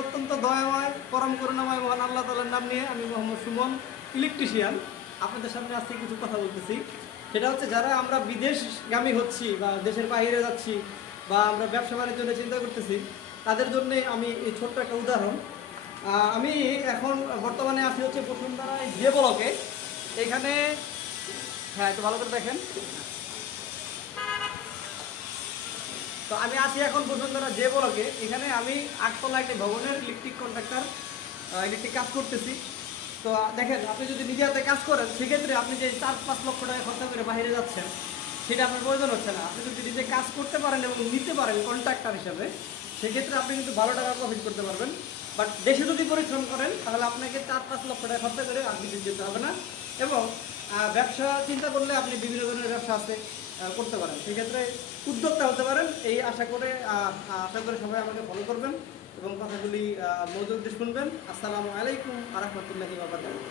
অত্যন্ত দয়াময় পরম করুণাময় মহান আল্লাহ তাআলার নাম নিয়ে আমি মোহাম্মদ সুমন ইলেকট্রিশিয়ান আপনাদের সামনে আজকে কিছু কথা বলতেছি। সেটা হচ্ছে যারা আমরা বিদেশগামী হচ্ছি বা দেশের বাইরে যাচ্ছি বা আমরা ব্যবসা বাণিজ্য নিয়ে চিন্তা করতেছি, তাদের জন্য আমি এই ছোট্ট একটা উদাহরণ। আমি এখন বর্তমানে আছি হচ্ছে বসুন্ধরায় যে ব্লকে। এখানে হ্যাঁ একটু ভালো করে দেখেন। তো আমি আছি এখন বসুন্ধরা যে ব্লকে। এখানে আমি 8তলা একটি ভবনের ইলেকট্রিক কন্ট্রাক্টর, ইলেকট্রিক কাজ করতেছি। তো দেখেন, আপনি যদি নিজে হাতে কাজ করেন সেক্ষেত্রে আপনি যে 4-5 লক্ষ টাকা খরচা করে বাইরে যাচ্ছেন সেটা আপনার প্রয়োজন হচ্ছে না। আপনি যদি নিজে কাজ করতে পারেন এবং নিতে পারেন কন্ট্রাক্টর হিসাবে, সেক্ষেত্রে আপনি কিন্তু ভালো টাকা প্রফিট করতে পারবেন। বাট দেশে যদি পরিশ্রম করেন তাহলে আপনাকে 4-5 লক্ষ টাকা খরচা করে আর বিদেশ যেতে হবে না। এবং ব্যবসা চিন্তা করলে আপনি বিভিন্ন ধরনের ব্যবসা আছে করতে পারেন, সেক্ষেত্রে উদ্যোক্তা হতে পারেন। এই আশা করে সবাই আমাকে ফলো করবেন এবং কথাগুলি মনোযোগ দিয়ে শুনবেন। আসসালামু আলাইকুম ওয়া রাহমাতুল্লাহি ওয়া বারাকাতুহু।